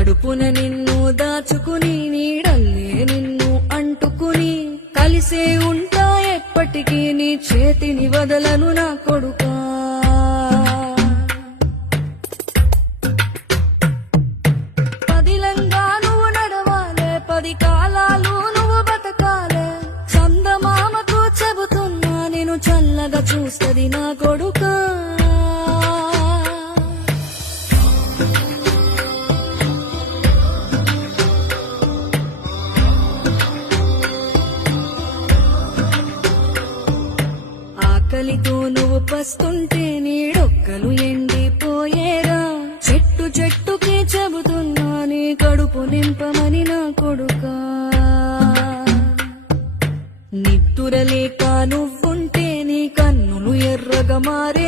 కడుపున నిన్ను దాచుకుని నీడల్లే నిన్ను అంటుకుని కలిసే ఉంటా ఎప్పటికీ నీ చేతిని వదలను నా కొడుకా. పదిలంగా నువ్వు నడవాలే, 10 కాలాలు నువ్వు బతకాలే. చందమామకు చెబుతున్నా నేను చల్లగా చూస్తది నా కొడుకా. ఆకలితో నువ్వు పస్తుంటే నీడొక్కలు ఎండిపోయేరా. చెట్టు చెట్టుకి చెబుతున్నా నీ కడుపు నింపమని నా కొడుకా. నిద్దురలేక నువ్వుంటే నీ కన్నులు ఎర్రగా మారి